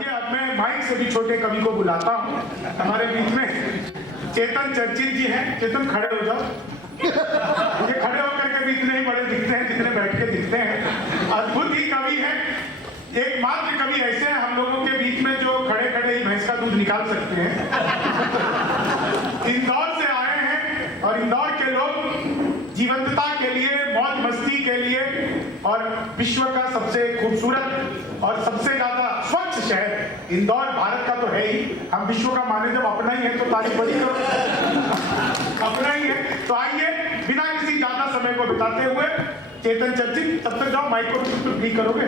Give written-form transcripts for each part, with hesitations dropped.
देखिए, अब मैं माइक से भी छोटे कवि को बुलाता हूँ हमारे बीच में। चेतन चर्चित जी हैं। चेतन, खड़े हो जाओ। ये खड़े होकर के भी इतने ही बड़े दिखते हैं जितने बैठ के दिखते हैं। अद्भुत ही कवि है। एकमात्र कवि ऐसे हैं हम लोगों के बीच में जो खड़े खड़े ही भैंस का दूध निकाल सकते हैं। इंदौर से आए हैं और इंदौर के लोग जीवंतता के लिए, मौज मस्ती के लिए और विश्व का सबसे खूबसूरत और सबसे ज्यादा स्वच्छ शहर इंदौर भारत का तो है ही। हम विश्व का माने जब अपना ही है तो तारीफ बड़ी तो अपना ही है। तो आइए, बिना किसी ज्यादा समय को बिताते हुए चेतन चर्चित, तब तक जाओ माइक को फ्री करोगे,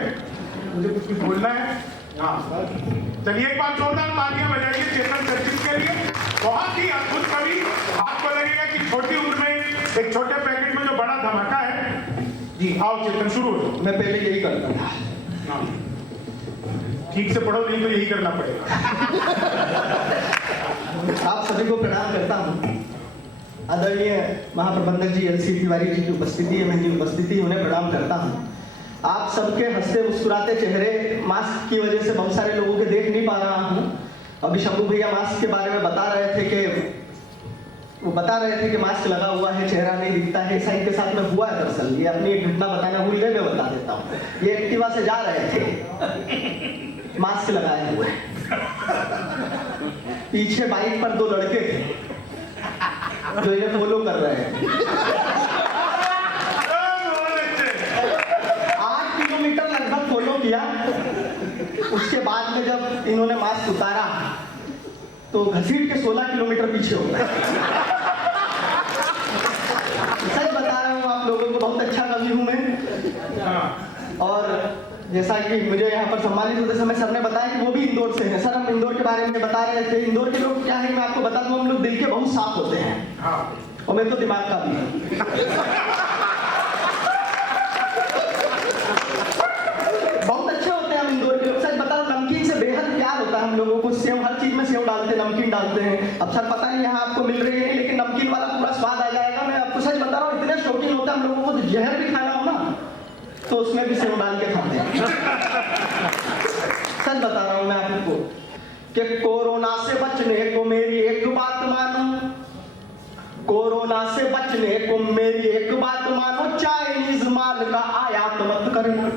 मुझे कुछ बोलना है। हाँ, चलिए एक बार जोरदार तालियां बजाइए चेतन चर्चित के लिए। बहुत ही अद्भुत कवि। आपको लगेगा कि छोटी उम्र में एक छोटे पैकेट में जो बड़ा धमाका है। जी आओ चेतन, शुरू हो। मैं पहले यही करता था। ठीक से पढ़ो, नहीं तो यही करना पड़ेगा। आप सभी को प्रणाम करता हूँ। आदरणीय महाप्रबंधक जी एलसी तिवारी जी की उपस्थिति है, मेरी उपस्थिति, उन्हें प्रणाम करता हूँ। आप सबके हंसते मुस्कुराते चेहरे मास्क की वजह से बहुत सारे लोगों के देख नहीं पा रहा हूँ। अभी शंभू भैया मास्क के बारे में बता रहे थे कि मास्क लगा हुआ है, चेहरा नहीं दिखता है। ऐसा इनके साथ में हुआ है। दरअसल ये अपनी घटना बताना भूल गए, मैं बता देता हूँ। ये एक्टिवा से जा रहे थे मास्क लगाए हुए, पीछे बाइक पर दो लड़के थे जो इन्हें फॉलो कर रहे हैं। 8 किलोमीटर लगभग फॉलो किया। उसके बाद में जब इन्होंने मास्क उतारा तो घसीट के 16 किलोमीटर पीछे हो गए। सच बता रहा हूँ आप लोगों को, बहुत अच्छा कवि हूँ मैं। और जैसा कि मुझे यहाँ पर सम्मानित होते समय सर ने बताया कि वो भी इंदौर से हैं। सर, हम इंदौर के बारे में बता रहे थे। इंदौर के लोग क्या है, मैं आपको बता दूं, हम लोग दिल के बहुत साफ होते हैं। और मैं तो दिमाग का भी। बहुत अच्छे होते हैं हम इंदौर के लोग। सच बता रहा हूं, नमकीन से बेहद प्यार होता है हम लोगों को। सेव, हर चीज में सेव डालते हैं, नमकीन डालते हैं। अब सर पता नहीं यहाँ आपको मिल रही है नहीं, लेकिन नमकीन वाला पूरा स्वाद आ जाएगा। मैं आपको सच बता रहा हूँ, इतने शौकीन होते हैं हम लोगों को। जहर भी खाना हो ना तो उसमें भी सेव डाल के खाते हैं। सच बता रहा हूं मैं आपको कि कोरोना से बचने को मेरी एक बात मानो, कोरोना से बचने को मेरी एक बात मानो, चाइनीज माल का आयात मत करना।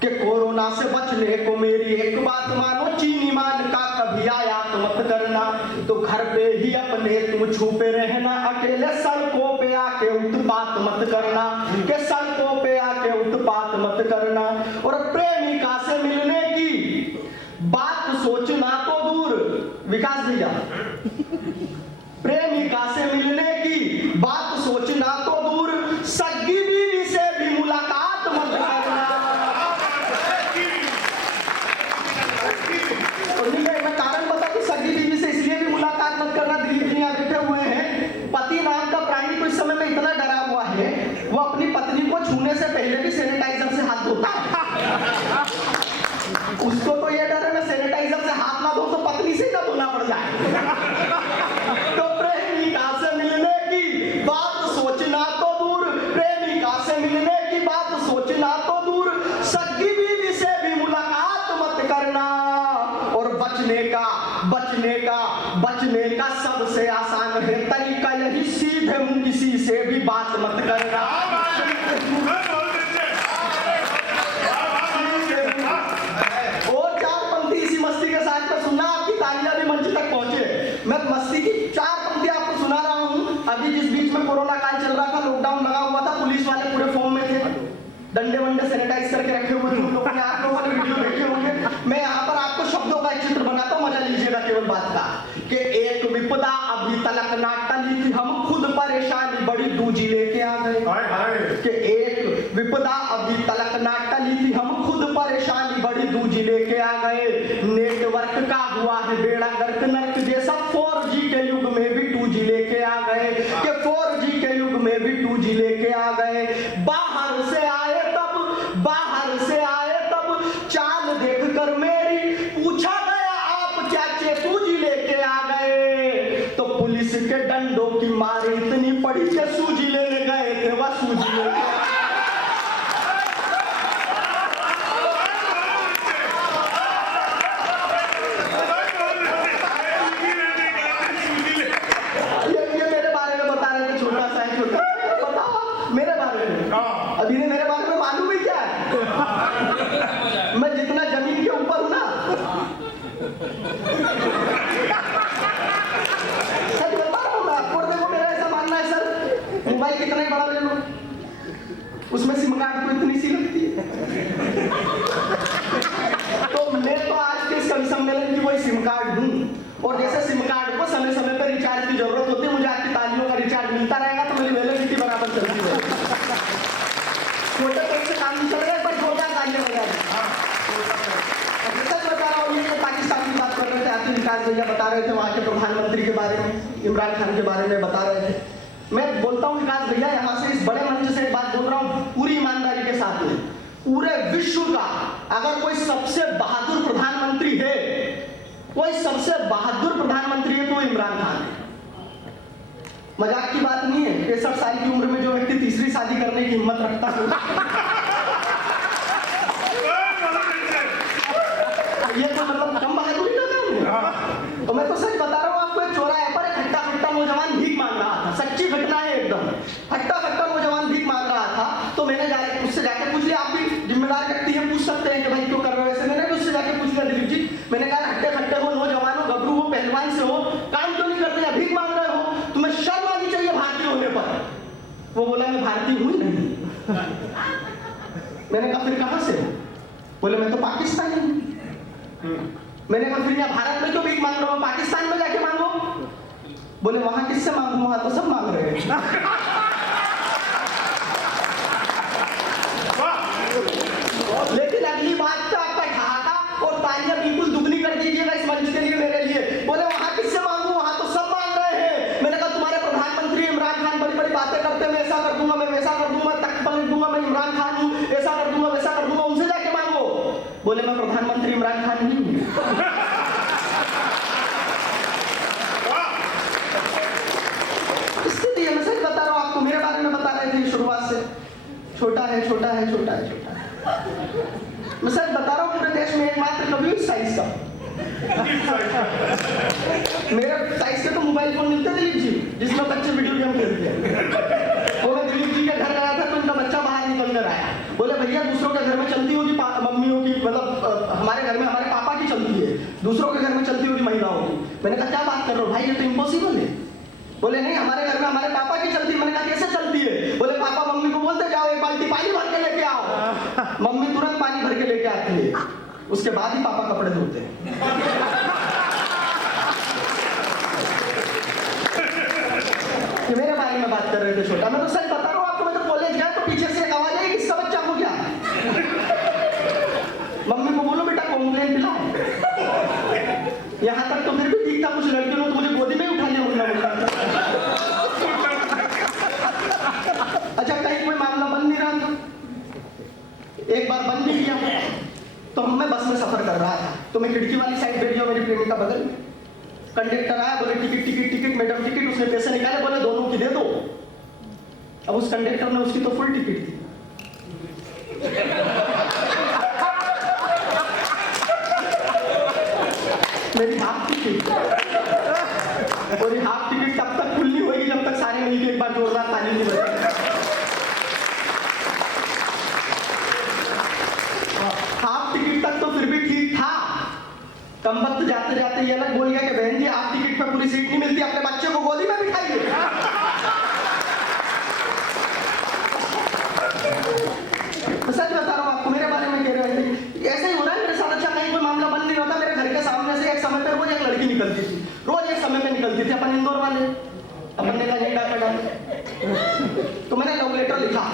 कि कोरोना से बचने को मेरी एक बात मानो, चीनी माल का कभी आयात मत करना। तो घर पे ही अपने तुम छुपे रहना, अकेले सड़कों पे आके उत्पात मत करना। कि सड़कों पे आके उत्पात मत करना। और प्रेमिका से मिलने की बात सोचना तो दूर, विकास भैया, प्रेमिका से मिलने की बात सोचना तो दूर, सगी बीवी से भी मुलाकात मत करना। मैं कारण बता दूं, सगी बीवी से इसलिए भी मुलाकात मत करना। दिलीप जी यहाँ बैठे हुए हैं। पति नाम का प्राणी कुछ समय में इतना डरा हुआ है, वो अपनी पत्नी को छूने से पहले भी सैनिटाइजर से हाथ धोता है। उसको तो ये डर है मैं सैनिटाइजर से हाथ ना धो तो पत्नी से ना धोना पड़ जाए। तो प्रेमिका से मिलने की बात सोचना तो दूर, प्रेमिका से मिलने की बात सोचना तो दूर, सगी बीवी से भी मुलाकात मत करना। और बचने का सबसे आसान है तरीका यही, सीधे मुंह किसी से भी बात मत करना। और 4 पंक्ति इसी मस्ती के साथ में सुनना, आपकी तालियां भी मंच तक पहुंचे। मैं मस्ती की 4 पंक्ति आपको सुना रहा हूं। अभी जिस बीच में कोरोना काल चल रहा था, लॉकडाउन लगा हुआ था, पुलिस वाले पूरे फॉर्म में थे, डंडे वंडे सैनिटाइज करके रखे हुए थे। लोगों ने, आप लोगों ने वीडियो देखे होंगे। मैं यहाँ पर आपको शब्दों का एक चित्र बनाता हूँ, मजा लीजिएगा केवल बात का। कि एक विपदा अभी तलक ना टली थी, हम खुद परेशानी बड़ी दूजी लेके आ गए। कि एक विपदा अभी तलक ना टली थी, हम खुद परेशानी बड़ी दूजी लेके आ गए। नेटवर्क का हुआ है बेड़ा गर्क, नर्क जैसा 4G के युग में भी 2G लेके आ गए। कि 4G के युग में भी 2G लेके आ गए। बाहर से आए तब चाल देख कर मेरी पूछा गया, आप क्या चेतूजी लेके आ गए। तो पुलिस के डंडों की मार इतनी पड़ी कि सूजी लेने गए थे, वह सूजी लेके सिम कार्ड दूं, और जैसे सिम कार्ड को समय समय पर रिचार्ज की जरूरत होती है, मुझे आपकी तालियों का रिचार्ज मिलता रहेगा तो मेरी वैलिडिटी बराबर चलती रहेगी। छोटे पैसे काम नहीं चल रहा है, पर जोरदार तालियां बजा रहे। पाकिस्तान की बात कर रहे थे, आतिफ विकास भैया बता रहे थे वहाँ के प्रधानमंत्री के बारे में, इमरान खान के बारे में बता रहे थे। मैं बोलता हूँ विकास भैया, यहाँ से इस बड़े मंच से एक बात बोल रहा हूँ पूरी ईमानदारी के साथ में, पूरे विश्व का अगर कोई सबसे बहादुर प्रधानमंत्री है, कोई सबसे बहादुर प्रधानमंत्री है तो इमरान खान है। मजाक की बात नहीं है। 63 साल की उम्र में जो व्यक्ति तीसरी शादी करने की हिम्मत रखता है, ये तो मतलब कम बहादुरी का काम है। तो मैं तो सच बता रहा हूँ आपको, एक चौराहे पर एक हट्टा खट्टा नौजवान भीख मांग रहा था, सच्ची घटना है एकदम। हट्टा खट्टा नौजवान भीख मांग रहा था, तो मैंने उससे जाके पूछ लिया, आप भी जिम्मेदार व्यक्ति हैं, पूछ सकते हैं कि भाई क्यों कर रहे हो ऐसे। मैंने उससे जाके पूछ लिया, दिलीप जी, मैंने कहा हट्टे खट्टे हो, नौजवान हो, गबरू हो, पहलवान से हो, काम क्यों नहीं करते, भीख मांग रहे हो, तुम्हें शर्म आनी चाहिए भारतीय होने पर। वो बोला मैं भारतीय हूं ही नहीं। मैंने कहा फिर कहां से? बोले मैं तो पाकिस्तानी हूं। मैंने कहा फिर यहाँ भारत में क्यों भीख मांग रहे हो, पाकिस्तान में जाके मांगो। बोले वहां किससे मांगू, वहां तो सब मांग रहे हैं। लेकिन अगली बात तो आपका ठहाका और तालियां बिल्कुल दुगनी कर दीजिएगा इस मंच के लिए मेरे लिए। बोले वहां किससे मांगू, वहां तो सब मांग रहे हैं। मैंने कहा तुम्हारे प्रधानमंत्री इमरान खान बड़ी बड़ी बातें करते हैं, मैं ऐसा कर दूंगा, मैं वैसा कर दूंगा, तख्त पलट दूंगा, मैं इमरान खान हूं, ऐसा कर दूंगा, वैसा कर दूंगा, उनसे जाके मांगो। बोले मैं प्रधानमंत्री इमरान खान नहीं हूं। इसलिए मैं सच बता रहा हूं आपको, मेरे बारे में बता रहे थे शुरुआत से, छोटा है छोटा है छोटा है छोटा है। मैं सच बता रहा हूं पूरे देश में एकमात्र कभी इस साइज का, मेरे साइज के तो मोबाइल फोन मिलते दिलीप जी, जिसमें बच्चे वीडियो गेम खेलते हैं। वो मैं दिलीप जी के घर गया था तो उनका बच्चा बाहर निकल कर आया। बोले भैया दूसरों के घर में चलती होगी मम्मियों की, मतलब हमारे घर में हमारे पापा की चलती है, दूसरों के घर में चलती होगी महिलाओं की। मैंने कहा क्या बात कर रहे हो भाई, ये तो इम्पॉसिबल है। बोले नहीं हमारे घर में हमारे पापा की चलती है। मैंने कहा कैसे चलती है? बोले पापा मम्मी को बोलते जाओ एक बाल्टी पानी भर के लेके आओ, मम्मी तुरंत पानी भर के लेके आती है, उसके बाद ही पापा कपड़े धोते हैं। ये मेरे बारे में बात कर रहे थे छोटा। मैं तो सच बता रहा हूँ आपको, मैं तो कॉलेज गया तो पीछे से एक आवाज आई, किसका बच्चा हो गया? मम्मी को बोलो बेटा कॉम्प्लेन पिलाओ। यहाँ तक तो फिर भी ठीक था, कुछ लड़कियों ने तो मुझे गोदी में उठा लिया उठना बोलता। अच्छा कहीं कोई मामला बन नहीं रहा था, एक बार बन भी गया। तो मैं बस में सफर कर रहा था, तो मैं खिड़की वाली साइड बैठ गया, मेरी प्रेमिका बगल में। कंडक्टर आया, बोले ticket ticket ticket madam ticket. उसने पैसे निकाले, बोले दोनों की दे दो। अब उस कंडक्टर ने, उसकी तो फुल टिकट थी, मेरी हाफ टिकट, और ये हाफ टिकट तब तक फुल नहीं होगी जब तक सारे मिलकर एक बार जोरदार ताली नहीं बजेगी। हाफ टिकट तक तो फिर भी ठीक था, कम वक्त जाते जाते ये अलग बोल गया कि बहन जी हाफ टिकट पे पूरी सीट नहीं मिलती, अपने बच्चे को गोदी में बिठाइए। सच बता रहा हूँ आपको, मेरे बारे में कह रहे थे ऐसा ही हो रहा है मेरे साथ। अच्छा कहीं कोई मामला बंद नहीं होता, मेरे घर के सामने से एक समय पर रोज एक लड़की निकलती थी, रोज एक समय पे निकलती थी। अपन इंदौर वाले, अपन ने कहा नहीं डाटा डाले, तो मैंने लव लेटर लिखा,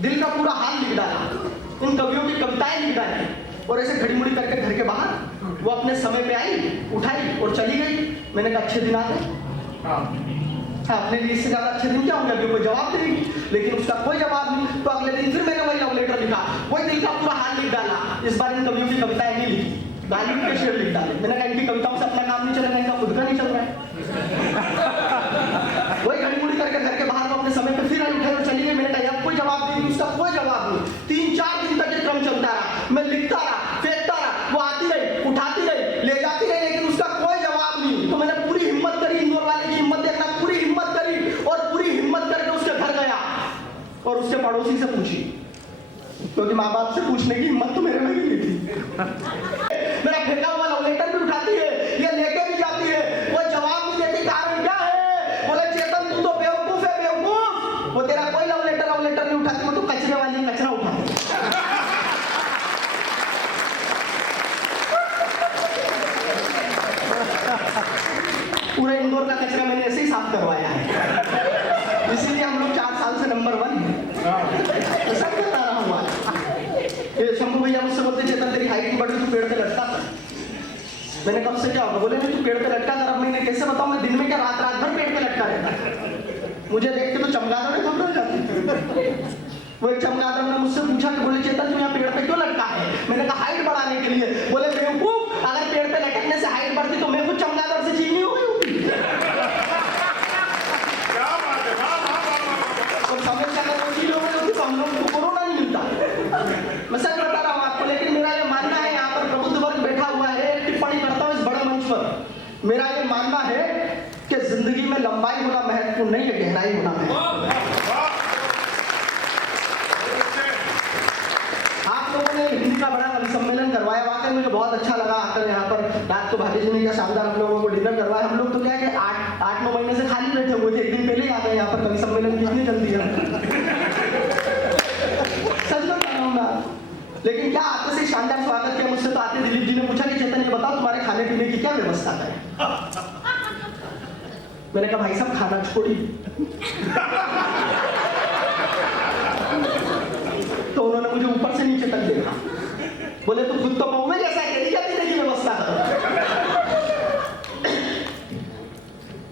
दिल का पूरा हाल लिख डाला, उन कवियों की कविताएं लिख डाली, और ऐसे घड़ी मुड़ी करके घर के बाहर वो अपने समय पे आई, उठाई और चली गई। मैंने कहा अच्छे दिन आ गए। अपने लिए इससे ज्यादा अच्छे दिन क्या होंगे, अभी कोई जवाब देगी, लेकिन उसका कोई जवाब नहीं। तो अगले दिन फिर मैंने वही लव लेटर लिखा, वही दिल का पूरा हाल लिख डाला। इस बार इन कवियों की कविताएं नहीं लिखी, गालिब के शेर लिख डाले। मैंने कहा इनकी कविताओं से अपना काम नहीं चलेगा, इनका खुद का नहीं चल रहा है। वही घड़ी मुड़ी करके घर के बाहर अपने समय पे फिर आई, उठाई और चली गई। मैंने कहा अब कोई जवाब देगी, उसका कोई जवाब नहीं। 3-4 दिन तक ये क्रम चलता रहा, मैं लिखता रहा, फेंकता रहा, वो आती रही, उठाती रही, ले जाती रही, लेकिन उसका कोई जवाब नहीं। तो मैंने पूरी हिम्मत करी, इंदौर वाले की हिम्मत देखना, पूरी हिम्मत करी, और पूरी हिम्मत करके उसके घर गया और उसके पड़ोसी से पूछी, क्योंकि माँ बाप से पूछने की हिम्मत तो मेरे में ही नहीं थी। मेरा फेंका हुआ लव लेटर भी उठाती है, ये लेके भी जाती है, वो जवाब नहीं देती। कारण क्या है? बोले चेतन तू तो बेवकूफ है, बेवकूफ। वो तेरा कोई लव लेटर नहीं उठाती, वो तो कचरे वाली कचरा उठाती। बात करवाया है, इसीलिए हम लोग 4 साल से नंबर 1 हैं। तो सब बता रहा हूँ आज। ये शंभू भैया मुझसे बोलते चेतन तेरी हाइट बढ़ गई, तू पेड़ पे लटका था। मैंने कब से क्या होगा? बोले नहीं तू पेड़ पे लटका कर। अब मैंने कैसे बताऊँ, मैं दिन में क्या रात रात भर पेड़ पे लटका रहता। मुझे देख के तो चमगादड़ में खबर हो जाती। वो एक चमगादड़ ने मुझसे पूछा कि बोले चेतन तू यहाँ पेड़ पे क्यों लटका है? मैंने कहा हाइट बढ़ाने के लिए। बोले बेवकूफ, अगर पेड़ पे लटकने से हाइट बढ़ती तो मैं खुद चमगादड़ से चीनी हो गई होती। तो समस्या अगर वो चीनी हो गई होती तो हम लोग को कोरोना नहीं मिलता। मैं सच बता रहा हूँ आपको, लेकिन मेरा ये मानना है, यहाँ पर प्रबुद्ध वर्ग बैठा हुआ है, टिप्पणी करता हूँ इस बड़े मंच पर। मेरा ये मानना है कि जिंदगी में लंबाई होना महत्वपूर्ण नहीं है, गहराई होना महत्वपूर्ण। आप लोगों ने हिंदी का बड़ा सम्मेलन करवाया, वाकई मुझे बहुत अच्छा लगा आकर यहाँ पर। रात को भाभी जी ने क्या शानदार हम लोगों को डिनर करवाया। हम लोग तो क्या है 8-9 महीने से खाली बैठे हुए थे, एक दिन पहले ही आ गए यहाँ पर। कवि सम्मेलन कितनी जल्दी है, सच बता रहा हूँ मैं। लेकिन क्या आते से शानदार स्वागत किया मुझसे। तो आते दिलीप जी ने पूछा कि चेतन ये बताओ तुम्हारे खाने पीने की क्या व्यवस्था है? मैंने कहा भाई साहब खाना छोड़ी। तो उन्होंने मुझे ऊपर से नीचे तक देखा, बोले तुम खुद तो पाऊँ जैसा कह क्या पीने की व्यवस्था करो।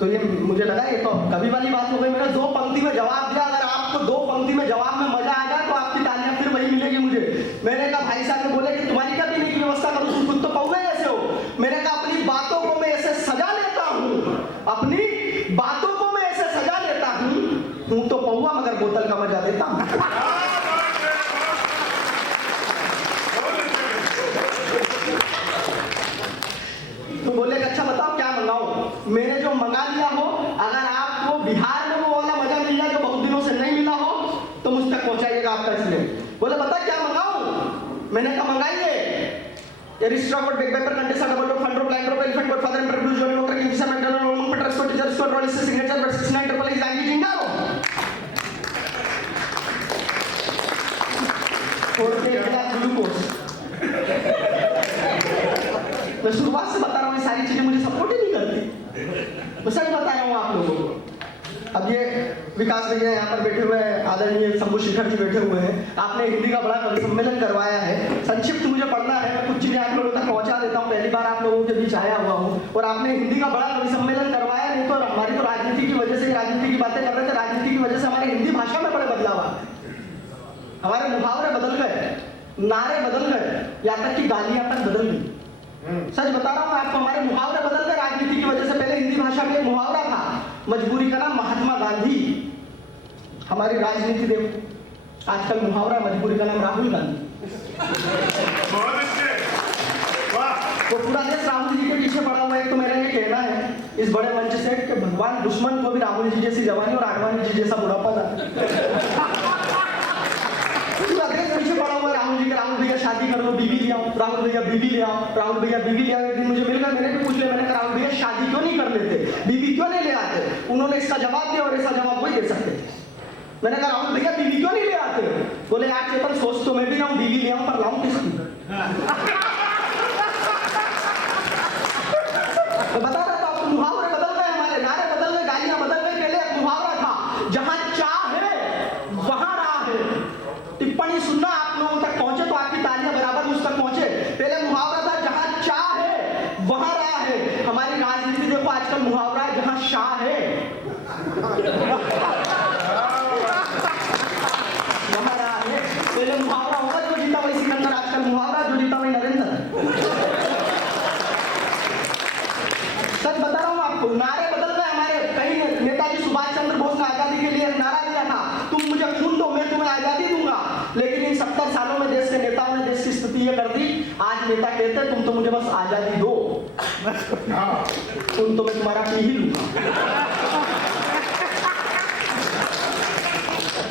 तो ये मुझे लगा ये तो कभी वाली बात हो गई। मैंने 2 पंक्ति में जवाब दिया। अगर आपको 2 पंक्ति में जवाब में मजा आ जाए तो आपकी तालियां फिर वही मिलेगी मुझे। मैंने कहा भाई साहब ने बोले कि तुम्हारी क्या पीने की व्यवस्था करूं, तुम खुद तो पौवे जैसे हो। मैंने कहा अपनी बातों को मैं ऐसे सजा लेता हूँ, अपनी बातों को मैं ऐसे सजा लेता हूँ तो पौवा मगर बोतल का मजा देता हूँ। तो बोले अच्छा बताओ क्या मंगाओ? मैंने जो मंगा लिया हो, अगर आपको बिहार में वो वाला मजा मिल जाए जो बहुत दिनों से नहीं मिला हो तो मुझ तक पहुंचाइएगा आप पैसे। बोले बता क्या मंगाऊं? मैंने कहा मंगाइए Aristocrat Bagpiper condenser double door फंड्रो blind drop elephant Godfather interview जोन वोटर किंग सम मैकडॉनल्ड ओल्ड पेटर Scott teacher Scott royal signature but 69 triple is आंगी जिंगारो और के ग्लूकोज। मैं शुरुआत से बता रहा हूँ ये सारी चीजें मुझे सपोर्ट ही नहीं करती। मैं सच बता रहा हूँ आप लोगों को। अब ये विकास भैया यहाँ पर बैठे हुए हैं, आदरणीय शंभू शेखर जी बैठे हुए हैं। आपने हिंदी का बड़ा कवि सम्मेलन करवाया है। संक्षिप्त मुझे पढ़ना है, मैं कुछ चीजें आप लोगों तक पहुंचा देता हूँ। पहली बार आप लोगों के बीच आया हुआ हूँ और आपने हिंदी का बड़ा कवि सम्मेलन करवाया। नहीं तो हमारी तो राजनीति की वजह से, राजनीति की बातें कर रहे थे, राजनीति की वजह से हमारी हिंदी भाषा में बड़े बदलाव आ गए। हमारे मुहावरे बदल गए, नारे बदल गए, यहाँ तक कि गालियां तक बदल गई। सच बता रहा हूँ आपको, हमारे मुहावरे बदल गए राजनीति की वजह से। पहले हिंदी भाषा में एक मुहावरा था, मजबूरी का नाम महात्मा गांधी। हमारी राजनीति देखो, आजकल मुहावरा मजबूरी का नाम राहुल गांधी। तो पूरा देश राहुल जी के पीछे पड़ा हुआ है। एक तो मेरा ये कहना है इस बड़े मंच से कि भगवान दुश्मन को भी राहुल जी जैसी जवानी और आडवाणी जी जैसा बुढ़ापा था। पूरा देश पीछे पड़ा हुआ राहुल जी के। राहुल भैया शादी कर लो, बीवी ले आओ, राहुल भैया बीवी ले आओ, राहुल भैया बीवी ले आओ। एक दिन मुझे मिलकर मैंने भी पूछ लिया, मैंने कहा राहुल भैया शादी क्यों नहीं कर लेते, बीवी क्यों नहीं ले आते? उन्होंने इसका जवाब दिया और ऐसा जवाब वही दे सकते। मैंने कहा राहुल भैया बीवी क्यों नहीं ले आते? बोले यार चेतन सोच तो मैं भी रहा हूँ, बीवी ले आऊं पर लाऊं किसकी? तो बता रहा था आपको, मुहावरे बदल गए, हमारे नारे बदल गए, गालियां बदल गई। पहले एक मुहावरा था, जहां चाह है वहां राह है। टिप्पणी सुनना आप लोगों तक पहुंचे तो आपकी तालियां बराबर मुझ तक पहुंचे। पहले मुहावरा था जहां चाह है वहां राह है। हमारी राजनीति देखो आजकल मुहावरा है जहां शाह है वहां राह है। पहले मुहावरा होगा जो जीता वही सिकंदर, आजकल मुहावरा जो जीता वही नरेंद्र। सच बता रहा हूं आपको, नारे बदल गए हमारे। कहीं नेताजी सुभाष चंद्र बोस ने आजादी के लिए एक नारा दिया था, तुम मुझे खून दो मैं तुम्हें आजादी दूंगा। लेकिन इन 70 सालों में देश के नेताओं ने देश की स्थिति ये कर दी, आज नेता कहते हैं तुम तो मुझे बस आजादी दो, तुम तो मैं तुम्हारा पी ही लूंगा।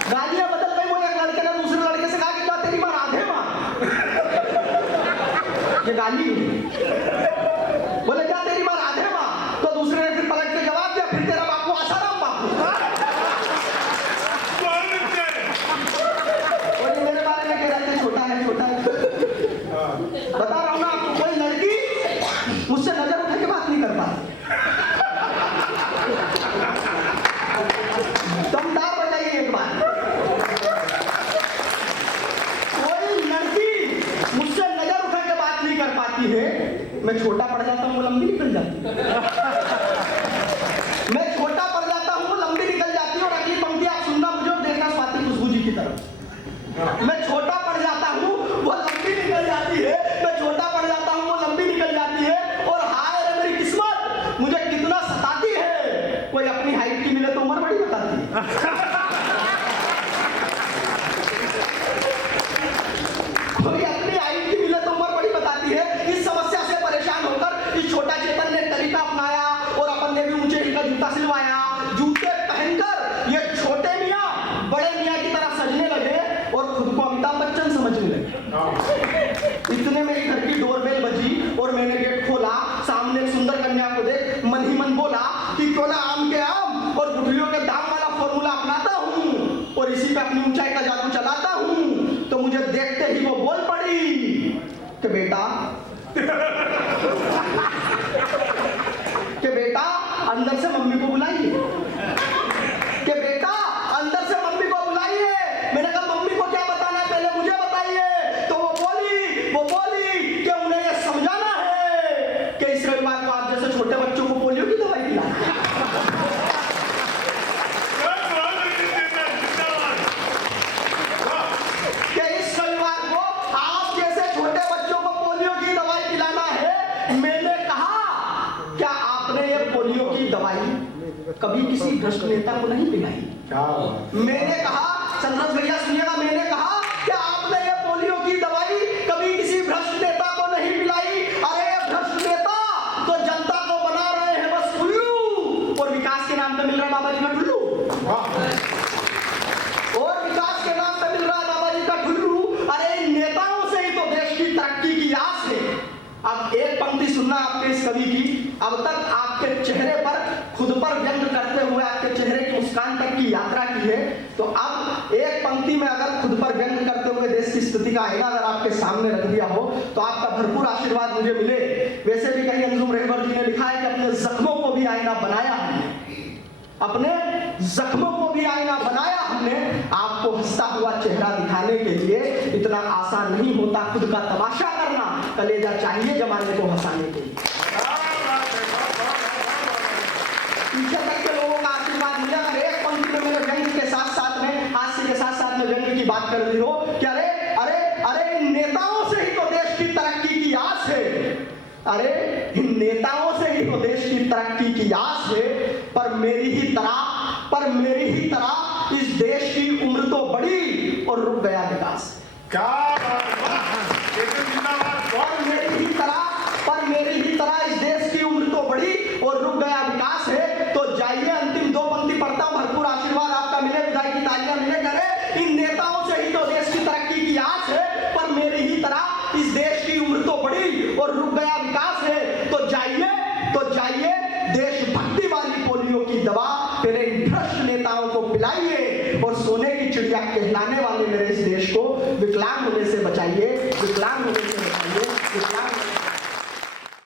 गालियां बदल गई। वो एक लड़के ने दूसरे लड़के से कहा कि क्या तेरी मां राधे मां? ये गाली। बोले क्या तेरी मां राधे मां? तो दूसरे ने फिर पलट के जवाब दिया, फिर तेरा बापू आसाराम बापू। और ये मेरे बारे में कह रहे थे छोटा है छोटा है। बता रहा हूं ना आपको, कोई लड़की मुझसे नजर उठा के बात नहीं कर पाती। छोटा पड़ जाता हूँ वो लंबी निकल जाती है। मैं छोटा पड़ जाता हूँ वो लंबी निकल जाती है। और अगली पंक्ति आप सुनना मुझे और देखना स्वाति खुशबू जी की तरफ। मैं छोटा पड़ जाता हूँ वो लंबी निकल जाती है, मैं छोटा पड़ जाता हूँ वो लंबी निकल जाती है। और हाय रे मेरी किस्मत मुझे कितना सताती है। कोई अपनी हाइट की मिले तो उम्र बड़ी बताती है, कोई अपनी हाइट की मिले तो उम्र बड़ी बताती है। इस समस्या से परेशान होकर इस छोटा चेतन ने तरीका अपनाया और अपन ने भी ऊंचे हिल का जूता सिलवाया। जूते पहनकर ये छोटे मियाँ बड़े मियाँ की तरह सजने लगे और खुद को अमिताभ बच्चन समझने लगे। इतने में ही घर की डोरबेल बजी और मैंने गेट खोला। सामने एक सुंदर कन्या को देख मन ही मन बोला कि क्यों ना आम के आम और गुठलियों के दाम वाला फॉर्मूला अपनाता हूँ और इसी पे अपनी ऊंचाई का जादू चलाता हूँ। तो मुझे देखते ही वो बोल पड़ी कि बेटा अंदर से मम्मी को बुलाइए, कि बेटा अंदर से मम्मी को बुलाइए। मैंने कहा मम्मी को क्या बताना है पहले मुझे बताइए। तो वो बोली कि उन्हें ये समझाना है कि इस रविवार को आप जैसे छोटे बच्चों को पोलियो की दवाई पिलाएं। कि इस रविवार को आप जैसे छोटे बच्चों को पोलियो की दवाई पिलाना है। मैंने कहा क्या आपने ये पोलियो की दवाई कभी किसी भ्रष्ट नेता को नहीं पिलाई? मैंने कहा संतोष भैया सुनिएगा, मैंने कहा कि आपने ये पोलियो की दवाई कभी किसी भ्रष्ट नेता को नहीं पिलाई। अरे भ्रष्ट नेता तो जनता को बना रहे हैं बस उल्लू और विकास के नाम पे मिल रहा है बाबा जी का ठुल्लू, और विकास के नाम पे मिल रहा है बाबा जी का ठुल्लू। अरे इन नेताओं से ही तो देश की तरक्की की आस है। अब एक पंक्ति सुनना आपके इस कवि की। अब तक आपके चेहरे पर खुद पर व्यंग करते हुए आपके चेहरे की मुस्कान तक की यात्रा की है। तो अब एक पंक्ति में अगर खुद पर व्यंग करते हुए देश की स्थिति का आईना अगर आपके सामने रख दिया हो तो आपका भरपूर आशीर्वाद मुझे मिले। वैसे भी कहीं अंजुम रहबर जी ने लिखा है कि अपने जख्मों को भी आईना बनाया हमने, अपने जख्मों को भी आईना बनाया हमने। आपको हंसता हुआ चेहरा दिखाने के लिए इतना आसान नहीं होता खुद का तमाशा करना, कलेजा चाहिए जमाने को हंसाने के लिए। पीछे तक के लोगों का आशीर्वाद मिला। अगर एक पंक्ति में मेरे व्यंग के साथ साथ में हास्य के साथ साथ में व्यंग की बात कर रही हो कि अरे अरे अरे इन नेताओं से ही तो देश की तरक्की की आस है। अरे इन नेताओं से ही तो देश की तरक्की की आस है। पर मेरी ही तरह इस देश की उम्र तो बड़ी और रुक गया विकास। पर मेरी ही तरह इस देश की उम्र तो बड़ी और रुक गया विकास है। तो जाइए अंतिम दो पंक्ति पढ़ता हूं, भरपूर आशीर्वाद आपका मिले, विदाई की तालियां मिले। करे इन नेताओं से ही तो देश की तरक्की की आस है। पर मेरी ही तरह इस देश की उम्र तो बड़ी और रुक गया विकास है। तो जाइए देशभक्ति वाली पोलियो की दवा पहले इन भ्रष्ट नेताओं को पिलाइए और सोने की चिड़िया कहलाने वाले मेरे इस देश को विकलांग होने से बचाइए, विकलांग होने से बचाइए, विकलांग